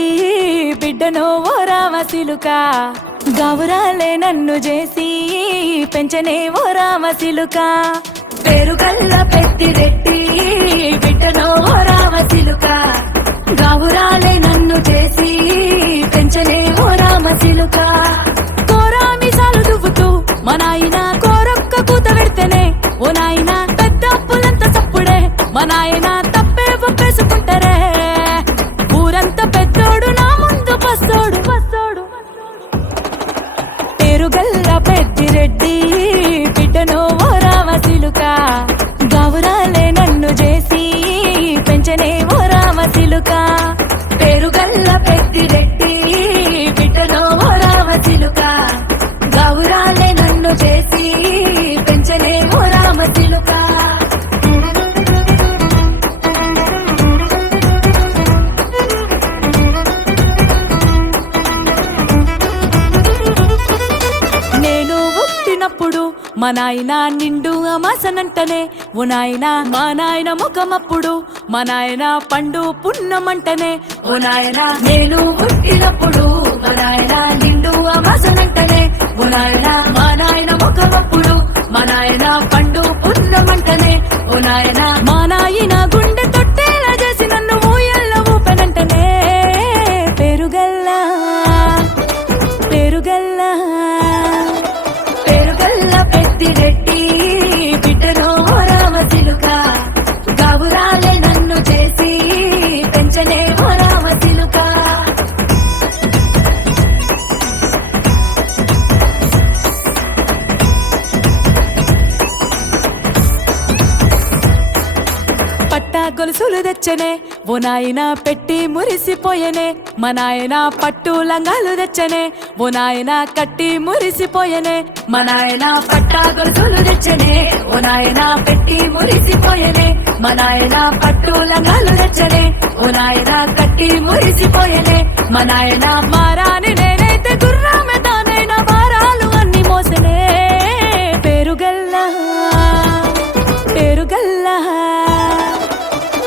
రెడ్డి బిడ్డనో ఓ రామసిలుక గౌరాలే నన్ను చేసి పెంచనే ఓ రామసిలుక పేరుగల్ల పెద్దిరెడ్డి బిడ్డనో ఓ రామసిలుక గౌరాలే నన్ను చేసి పెంచనే ఓ రామసిలుక కోరామిసాలు దువ్వుతూ మా నాయన కోరొక్క కూత పెడితేనే ఓ నాయన పెద్ద అప్పులంత సప్పుడే మా నాయన తప్పే ఒప్పేసుకుంటారే ఊరంతా పెద్దోడు నా ముందు పస్తోడు పస్తోడు పేరుగల్ల పెద్దిరెడ్డి బిడ్డనో ఓ రామసిలుక గౌరాలే నన్ను చేసి పెంచనే ఓ రామసిలుక పేరుగల్ల పెద్దిరెడ్డి బిడ్డనో ఓ రామసిలుక గౌరాలే నన్ను చేసి పెంచనే ఓ రామసిలుక నేను పుట్టినప్పుడు మా నాయన నిండు అమాసనంటనే ఓ నాయన మా నాయన ముఖమప్పుడు మా నాయన పండు పున్నమంటనే ఓ నాయన నేను పుట్టినప్పుడు మా నాయన నిండు అమాసనంటనే ఓ నాయన మా నాయన ముఖమప్పుడు మా నాయన పండు పున్నమంటనే ఓ నాయన మా నాయన గుండె తొట్టేలా చేసి నన్ను ఊయల్ల ఊపెనంటనే పేరుగల్లా పేరుగల్లా పేరుగల్ల పెద్దిరెడ్డి బిడ్డనో ఓ రామసిలుక గౌరాలే నన్ను చేసి పెంచనే ఓ రామసిలుక పట్టా గొలుసులు తెచ్చనే ఓ నాయన పెట్టి మురిసిపోయనే మా నాయన పట్టు లంగాలు తెచ్చనే ఓ నాయన కట్టి మురిసిపోయనే మా నాయన పట్టా గొలుసులు తెచ్చనే ఓ నాయన పెట్టి మురిసిపోయనే మా నాయన పట్టు లంగాలు తెచ్చనే ఓ నాయన కట్టి మురిసిపోయనే మా నాయన మారాని నేనైతే గుర్రామె తానైనా భారాలు అన్ని మోసనే పేరుగల్లా పేరుగల్లా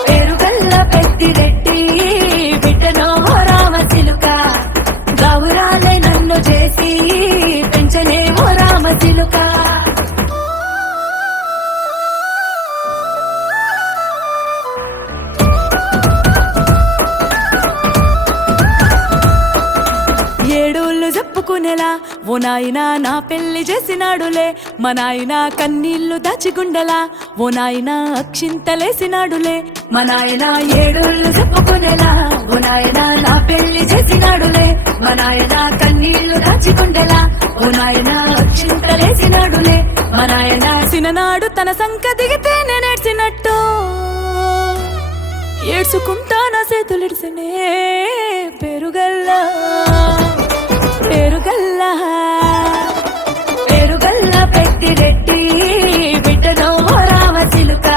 పేరుగల్ల పెద్దిరెడ్డి బిడ్డనో ఓ రామసిలుక గౌరాలే నన్ను చేసి పెంచనే ఓ రామసిలుక ఏడోళ్ళు చెప్పుకునేలా ఓ నాయన నా పెళ్లి చేసినాడులే మా నాయన కన్నీళ్లు దాచిగుండలా ఓ నాయన అక్షింతలేసినాడులే మా నాయన ఏడోళ్ళు చెప్పుకునేలా ఓ నాయన నా పెళ్లి చేసినాడులే మా నాయన కన్నీళ్లు దాచిగుండలా ఓ నాయన అక్షింతలేసినాడులే మా నాయన సిననాడు తన సంక దిగితే నేనేడ్చినట్టు ఏడ్చుకుంటా నా చేతులిడిసినే పేరుగల్లా పేరుగల్లా పేరుగల్ల పెద్దిరెడ్డి బిడ్డనో ఓ రామసిలుక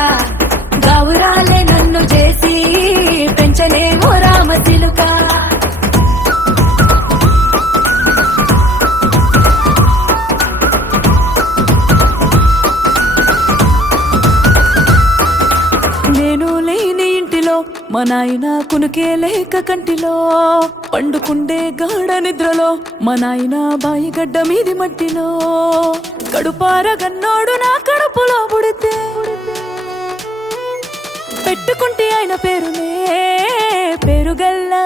గౌరాలే నన్ను చేసి పెంచనే ఓ రామసిలుక నేను లేని ఇంటిలో మా నాయన కునుకే లేక కంటిలో పండుకుండే గాఢ నిద్రలో మా నాయన బాయిగడ్డ మీది మట్టిలో కడుపారగన్నోడు నా కడుపులో పుడితే పెట్టుకుంటే ఆయన పేరునే పేరుగల్లా